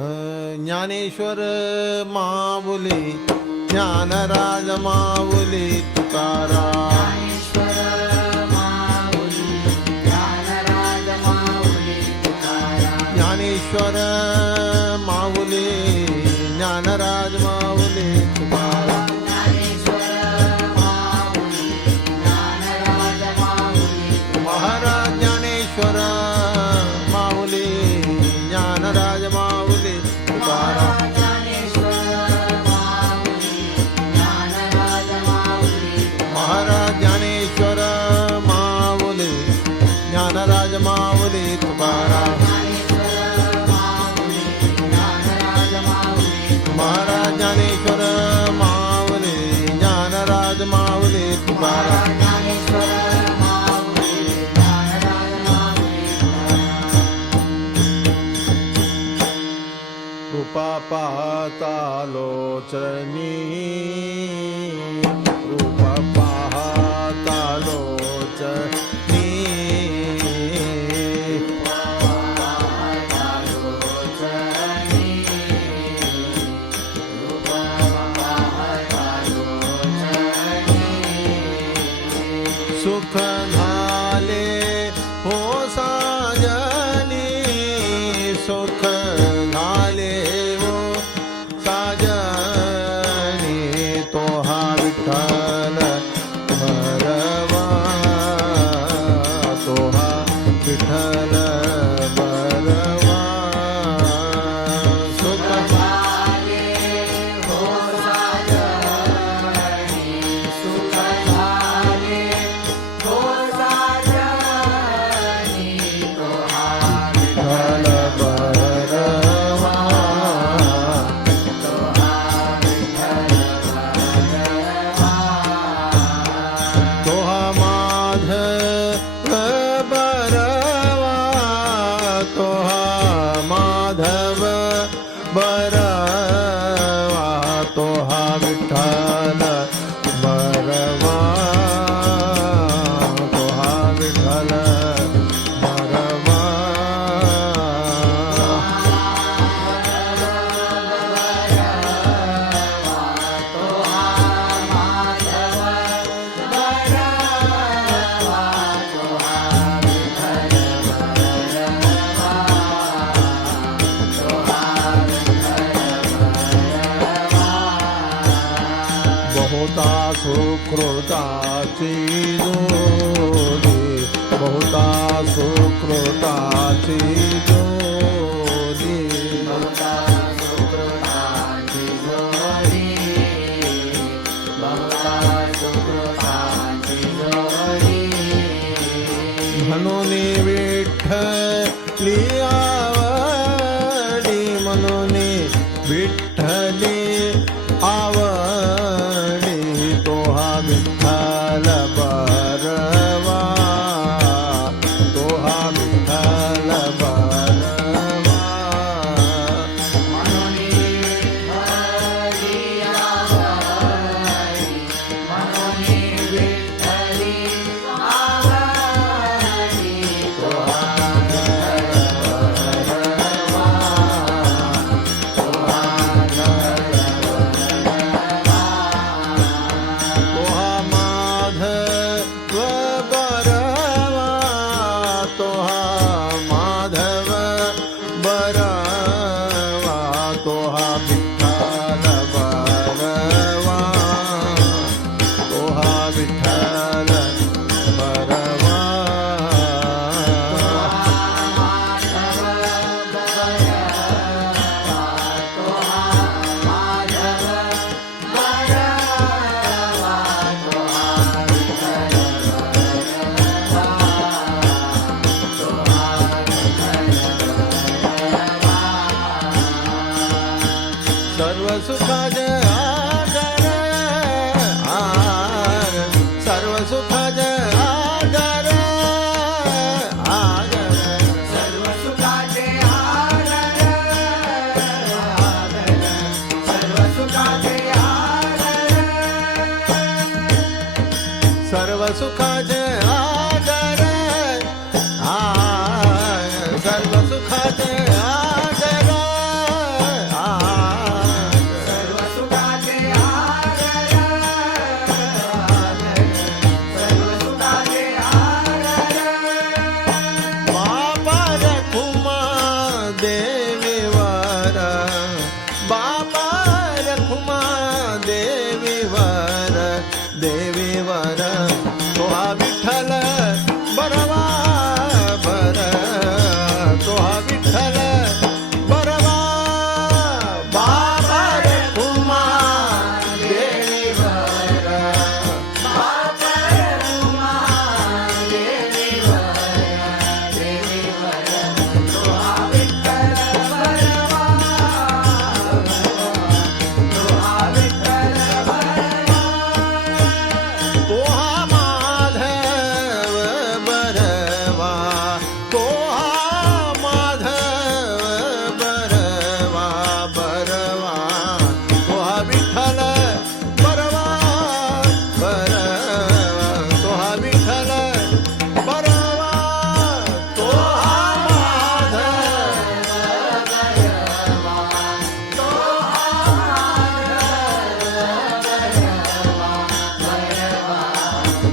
ज्ञानेश्वर माऊली ज्ञानराज माऊली तुकाराम. ज्ञानेश्वर माऊली ज्ञानराज माऊली तुकाराम. महाराज ज्ञानेश्वर माऊली ज्ञानराज माऊली तुकाराम. महाराज ज्ञानेश्वर माऊली ज्ञानराज माऊली तुकाराम. महाराज ज्ञानेश्वर माऊली ज्ञानराज माऊली तुकाराम. कृपा पाहतालोचनी कृपा पाहतालोचनी सुख झाले हो साजनी सुख झाले हो साजनी तो हा विठ्ठल बरवा तो हा विठ्ठल बरवा. सुख झाले हो साजनी सुख झाले हो साजनी तो हा विठ्ठल बरवा तो हा विठ्ठल बरवा. तो हा माधव बरवा तो हा माधव बरवा तो हा विठ्ठल बरवा तो हा विठ्ठल बरवा. बहुता सुकृताची जोडी बहुता सुकृताची जोडी बहुता सुकृताची जोडी बहुता सुकृताची जोडी. म्हणून विठ्ठली आवडी म्हणून विठ्ठली आवडी तो हा विठ्ठल बरवा तो हा विठ्ठल बरवा. म्हणून विठ्ठली आवडी म्हणून विठ्ठली आवडी तो हा विठ्ठल बरवा तो हा विठ्ठल बरवा. तो हा माधव बरवा तो हा माधव बरवा तो हा विठ्ठल बरवा तो हा विठ्ठल बरवा. सर्व सुखाचे आधार सर्व सुखाचे आधार सर्व सुखाचे आधार सर्व सुखाचे आधार सर्व सुखाचे आधार सर्व सुखाचे आधार देवीवर बाबा रखुमा देवीवर देवीवर तो हा विठ्ठल बरवा बर तो हा विठ्ठल बरवा बाबा रखुमा देवीवर बाबा रखुमा देवीवर देवीवर तो हा विठ्ठल बरवा तो हा विठ्ठल बरवा तो हा माधव बरवा तो हा माधव बरवा बरवा तो हा विठ्ठल बरवा बरवा तो हा विठ्ठल बरवा तो हा माधव बरवा तो हा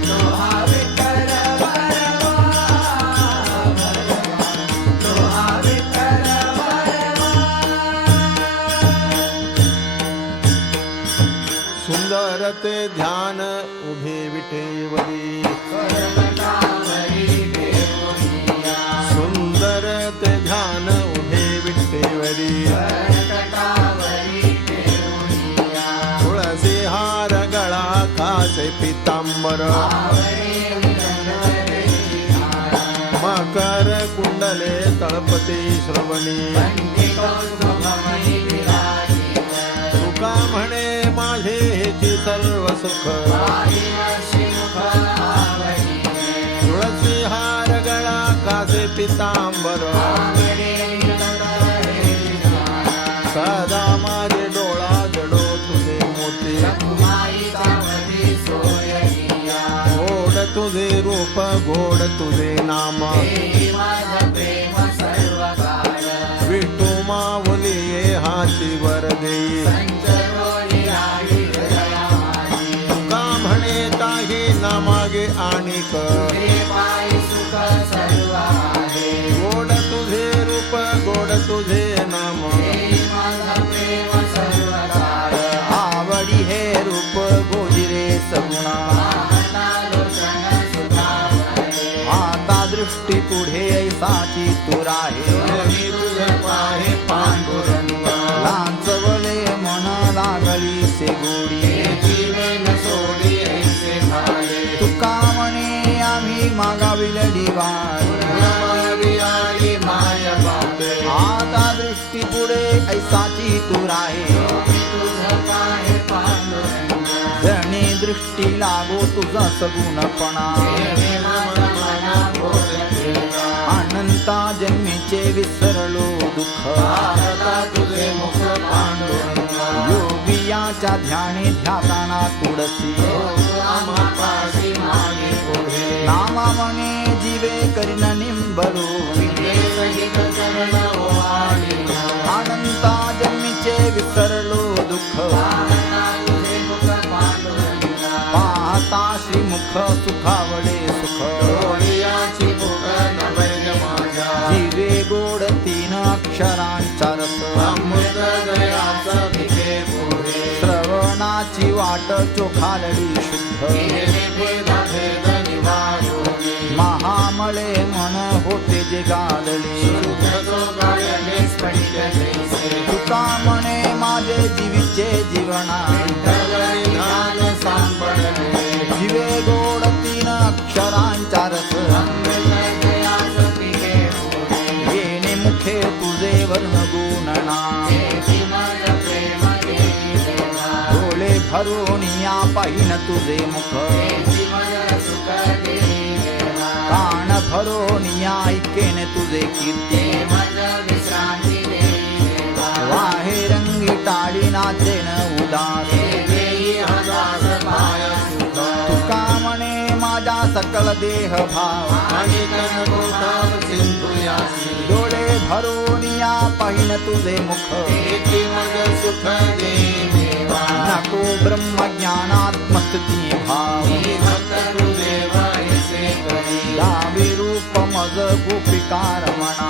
तो हा विठ्ठल बरवा तो हा विठ्ठल बरवा सुंदर ते ध्यान उभे विठेवरी सुंदर ते ध्यान उभे विठेवरी तुळसी हार गळा कासे पितांबर मकर कुंडले तळपती श्रवणी तुका म्हणे माझे हेची सर्व सुख तुळसी हार गळा कासे पितांबर सदा माझे डोळा जडो तुझे मोती गोड तुझे रूप गोड तुझे नाम विठू माऊली हाची वर देई तुका म्हणे काही ना मागे आणिक गोड तुझे रूप गोड तुझे नाम आवडी हे रूप गोजिरे सगुणा आता दृष्टी पुढे ऐसाची तू राहे पांडुरंगा लांचवले मन लागली से गोडी तुका म्हणे आम्ही मागाविल दिवाळी आता दृष्टी पुढे ऐसाची तू राहे जणी दृष्टी लागो तुझा सगुणपणा अनंता जन्मीचे विसरलो दुःख तुझे मुख योगियाच्या ध्यानी ध्याताना तुळसी नामा म्हणे जीवे करीन निंबलो अनंता जन्मीचे विसरलो दुःख पाहता श्रीमुख सुखावडे सुख जीवे गोड तीन अक्षरांचा रस श्रवणाची वाट चोखालडी शुद्ध महामळे मन होते जे गालले तुका म्हणे माझे जीवीचे जीवना जीवे गोड तीन अक्षरांचा रस येणे मुखे तुझे वर्ण गुणना डोळे भरून या पाहिन तुझे मुख कान भरून या ऐकेन तुझे कीर्ती वाहे रंगी टाळी नाचेन उदास तुका म्हणे माझा सकल देह भाव डोळे भरून या पाहिन तुझे मुख नको ब्रह्मज्ञानात्मस्थिती भाव दावी रूप मज गोपिका रमणा